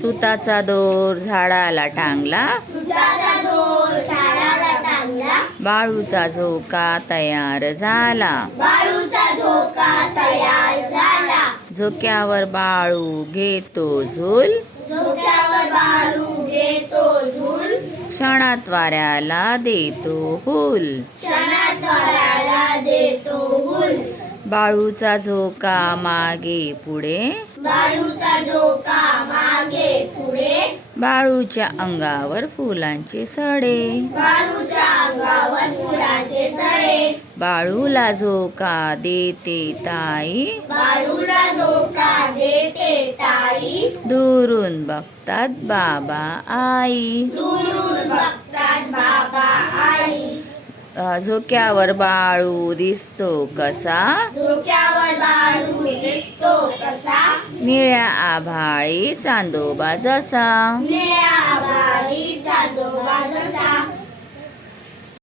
सुताचा दोर झाडाला टांगला. बाळूचा झोका तयार झाला. झोक्यावर बाळू घेतो झोल. क्षणात वाऱ्याला देतो हुल. बाळूचा झोका मागे पुढे. बाळूचा झोका मागे पुढे बाळूच्या अंगावर फुलांचे सडे. बाळूच्या अंगावर फुलाचे सडे. बाळूला झोका देते ताई. बाळूला झोका देते ताई. दुरून बघतात बाबा आई. दुरून बघतात बाबा आई. अ, झोक्यावर बाळू दिसतो कसा? निळ्या आभाळी चांदोबा जसा.